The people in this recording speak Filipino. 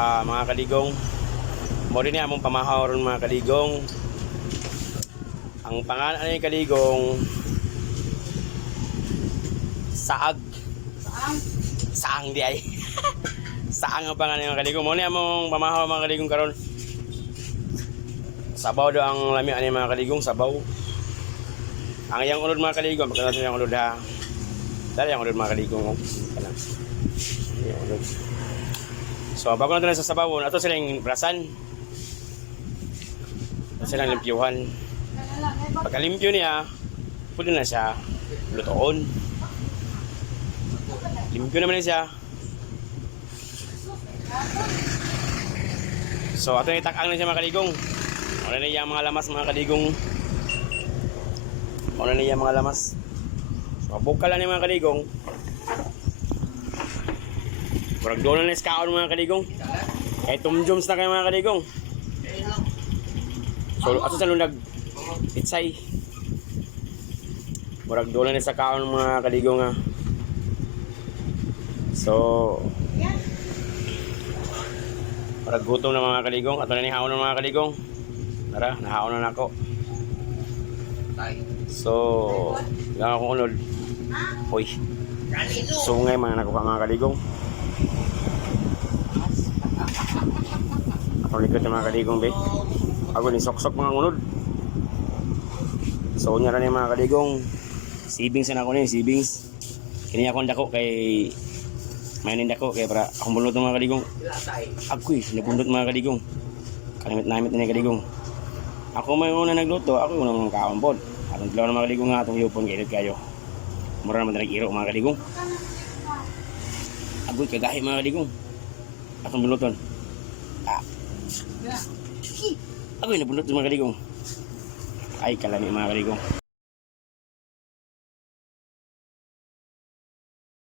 Mga kaligong, mo rin among pamahaw ron mga kaligong. Ang pangalan ni kaligong Saag. Saang di ay. Saang ang pangalan ni mga kaligong. Mo ni among pamahaw mga kaligong karon. Sabaw do ang lami ani mga kaligong, sabaw. Ang iyang ulod mga kaligong, pagkatapos yung ulod ha. Dali ang ulod mga kaligong. Yung ulod. So, bago na ito sa sabawon, ito silang brasan. Ito silang limpyuhan. Pagka-limpyo niya, pwede na siya lutoon. Limpyo naman siya. So, ito yung itakang na siya mga kaligong. Muna na yung mga lamas mga kaligong. Muna na yung mga lamas. So, bukal lang yung mga kaligong. Murag doon na iskaon mga kaligong. Kaya tumjoms na kayo mga kaligong. So, ato sa lunag itsay. Murag doon na iskaon mga kaligong ha. So, murag gutom na mga kaligong. Ato na nihaon ng mga kaligong. Tara, nahaon na ako. So, lang akong unod. Uy. Sungay mga nakuha mga kaligong. Ako likod ng mga kaligong be. Ako ni sok-sok mga unod. So unya rin yung mga kaligong. Sibings na ako ni, sibings. Kini akong dako kay mainin dako kay para akong bunot ng mga kaligong. Agoy, nabundot mga kaligong. Kalimit-namit na yung kaligong. Ako may una nagluto, ako yung unang kaon po. Atong tilaw ng mga kaligong nga, atong yupon kainit kayo. Mura naman na nag-iro mga kaligong. Agoy, kagahi mga kaligong. Atong bunuton. Ako yung nabunot ng mga kaligong. Ay, kalami mga kaligong.